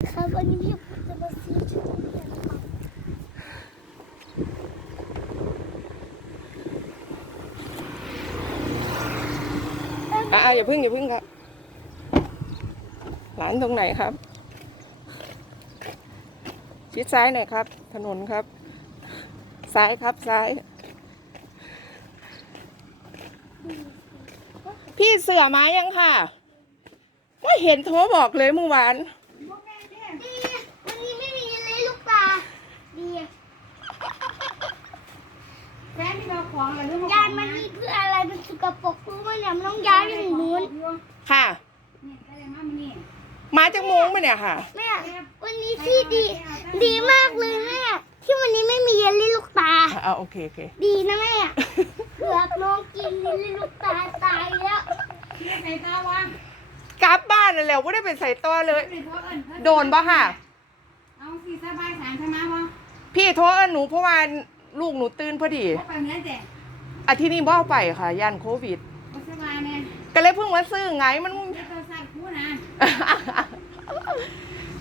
ครับวันนี้พี่ผมจะมาซื้อชุดนักเรียนนะครับอ่าอย่าพึ่งอย่าพึ่งครับร้านตรงไหนครับ ชิดซ้ายหน่อยครับ ถนนครับ ซ้ายครับซ้าย พี่เสือมายังค่ะว่าเห็นโทรบอกเลยเมื่อวาน วันนี้ไม่มีอะไรลูกตาดีแฟนที่เราของอะไรเรื่องยานมันมีเพื่ออะไรมันสกปรกรู้ไหมเนี่ยมันต้องย้ายไปอย่างนู้นค่ะนี่ก็เลยมานี่มาจากโมงมาเนี่ยค่ะ แม่ วันนี้ที่ดี ดีมากเลยแม่ ที่วันนี้ไม่มีเยลลี่ลูกตาอ่าโอเคโอเค ดีนะแม่เผือกน้องกินเยลลี่ลูกตาตายแล้วที่ใส่ตาวะ กลับบ้านแล้วไม่ได้ไปใส่ตัวเลยเป็นเพราะเอิญโดนปะค่ะ เอาสีสบายสารใช่ไหมวะพี่โทรเอิ้นหนูเพราะว่าลูกหนูตื่นพอดีพวกไปเนื้อแจกอาทิตย์นี้บ่เอาไปค่ะยันโควิดเอาสบายเนี่ยก็เลยเพิ่งมาซื้อไงมันจะตัวสั่นคู่นะ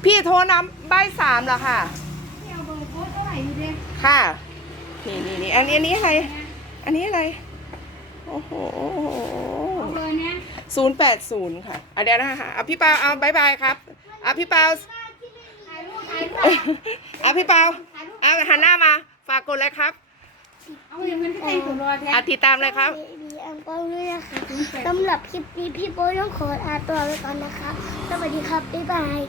พี่โทรนำบ่ายสามแล้วค่ะที่เอาเบอร์โค้ดเท่าไหร่อยู่เด้ค่ะ นี่นี่นี่อันนี้อันนี้อะไร อันนี้อะไร โอ้โห เอาเบอร์เนี้ย ศูนย์แปดศูนย์ค่ะอันเดียวนะคะเอาพี่เปาเอาบายบายครับเอาพี่เปาถ่ายรูปถ่ายรูปเอาพี่เปาเอาหันหน้ามา ฝากกดเลยครับเอาเงินมันที่แต่งตัวรอแท้อาติดตามเลยครับมีอังเปาด้วยนะคะสำหรับคลิปนี้พี่โป้ต้องขอลาตัวไปก่อนนะคะ สวัสดีครับบ๊ายบาย